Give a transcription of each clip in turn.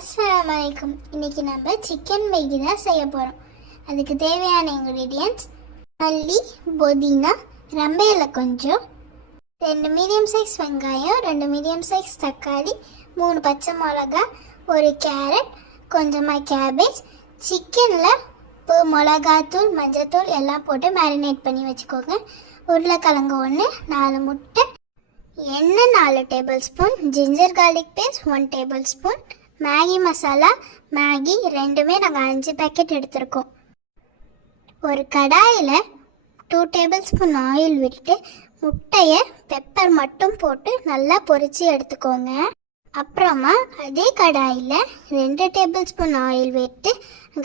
அஸ்ஸலாமு அலைக்கும். இன்றைக்கி நம்ம சிக்கன் மேகி தான் செய்ய போகிறோம். அதுக்கு தேவையான இன்க்ரீடியன்ட்ஸ் மல்லி, புதினா, ரம்பையில கொஞ்சம், 2 மீடியம் சைஸ் வெங்காயம், 2 மீடியம் சைஸ் தக்காளி, 3 பச்சை மிளகா, ஒரு கேரட், கொஞ்சமாக கேபேஜ். சிக்கனில் உப்பு, மிளகாத்தூள், மஞ்சத்தூள் எல்லாம் போட்டு மேரினேட் பண்ணி வச்சுக்கோங்க. உருளைக்கிழங்கு 1, 4 முட்டை, எண்ணெய் 4 tablespoon, ginger garlic paste 1 tablespoon, Maggi masala, Maggi ரெண்டுமே நாங்கள் 5 பேக்கெட் எடுத்திருக்கோம். ஒரு கடாயில் 2 டேபிள் ஸ்பூன் ஆயில் விட்டு முட்டையை பெப்பர் மட்டும் போட்டு நல்லா பொரித்து எடுத்துக்கோங்க. அப்புறமா அதே கடாயில் 2 டேபிள் ஸ்பூன் ஆயில் விட்டு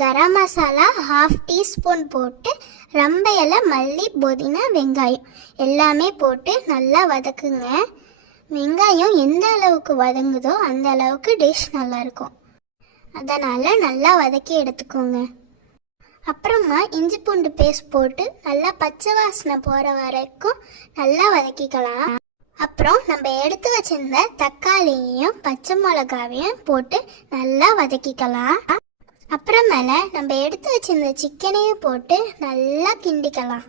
கரம் மசாலா 1/2 டீஸ்பூன் போட்டு ரொம்ப இலை, மல்லி, புதினா, வெங்காயம் எல்லாமே போட்டு நல்லா வதக்குங்க. வெங்காயம் எந்த அளவுக்கு வதங்குதோ அந்த அளவுக்கு டிஷ் நல்லாயிருக்கும். அதனால் நல்லா வதக்கி எடுத்துக்கோங்க. அப்புறமா இஞ்சி பூண்டு பேஸ்ட் போட்டு நல்லா பச்சை வாசனை போகிற வரைக்கும் நல்லா வதக்கிக்கலாம். அப்புறம் நம்ம எடுத்து வச்சிருந்த தக்காளியையும் பச்சை மிளகாவையும் போட்டு நல்லா வதக்கிக்கலாம். அப்புறமேல நம்ம எடுத்து வச்சிருந்த சிக்கனையும் போட்டு நல்லா கிண்டிக்கலாம்.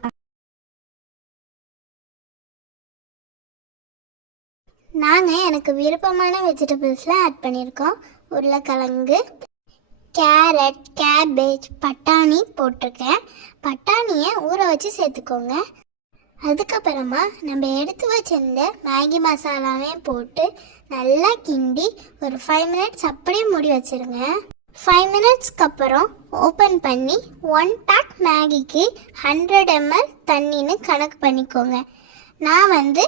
நாங்கள் எனக்கு விருப்பமான வெஜிடபிள்ஸ்லாம் ஆட் பண்ணியிருக்கோம். உருளைக்கிழங்கு, கேரட், கேபேஜ், பட்டாணி போட்டிருக்கேன். பட்டாணியை ஊற வச்சு சேர்த்துக்கோங்க. அதுக்கப்புறமா நம்ம எடுத்து வச்சிருந்த மேகி மசாலாவையும் போட்டு நல்லா கிண்டி ஒரு 5 மினிட்ஸ் அப்படியே மூடி வச்சுருங்க. 5 மினிட்ஸ்க்கு அப்புறம் ஓப்பன் பண்ணி 1 பேக் மேகிக்கு 100 ml தண்ணின்னு கணக்கு பண்ணிக்கோங்க. நான் 5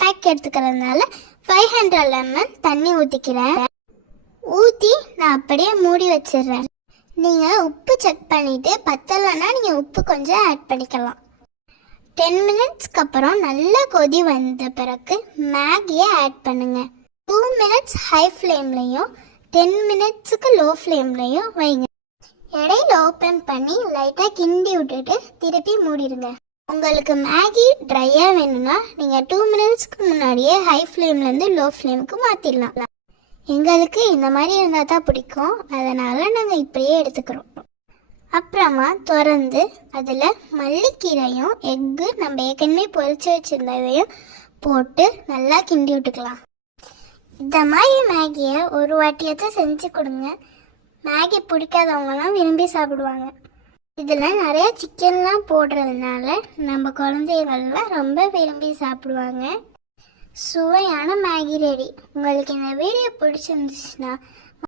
பேக் எடுத்துக்கிறதுனால 500 ml தண்ணி ஊற்றிக்கிறேன். ஊற்றி நான் அப்படியே மூடி வச்சிடுறேன். நீங்கள் உப்பு செக் பண்ணிவிட்டு பத்தலைன்னா நீங்கள் உப்பு கொஞ்சம் ஆட் பண்ணிக்கலாம். 10 மினிட்ஸ்க்கு அப்புறம் நல்லா கொதி வந்த பிறகு மேகியை ஆட் பண்ணுங்கள். 2 மினிட்ஸ் ஹை ஃப்ளேம்லையும் 10 மினிட்ஸுக்கு லோ ஃப்ளேம்லையும் வைங்க. இடையில ஓப்பன் பண்ணி லைட்டாக கிண்டி விட்டுட்டு திருப்பி மூடிடுங்க. உங்களுக்கு மேகி ட்ரையாக வேணும்னா நீங்கள் 2 மினிட்ஸ்க்கு முன்னாடியே ஹை ஃப்ளேம்லேருந்து லோ ஃப்ளேமுக்கு மாற்றிடலாம். எங்களுக்கு இந்த மாதிரி இருந்தால் தான் பிடிக்கும், அதனால் நாங்கள் இப்படியே எடுத்துக்கிறோம். அப்புறமா திறந்து அதில் மல்லிக்கீரையும் எக்கு நம்ம ஏற்கனவே பொரிச்சு வச்சுருந்ததையும் போட்டு நல்லா கிண்டி விட்டுக்கலாம். இந்த மாதிரி மேகியை ஒரு வாட்டியாவது செஞ்சு கொடுங்க. மேகி பிடிக்காதவங்கலாம் விரும்பி சாப்பிடுவாங்க. இதில் நிறைய சிக்கன்லாம் போடுறதுனால நம்ம குழந்தைகள்லாம் ரொம்ப விரும்பி சாப்பிடுவாங்க. சுவையான மேகி ரெடி. உங்களுக்கு இந்த வீடியோ பிடிச்சிருந்துச்சுன்னா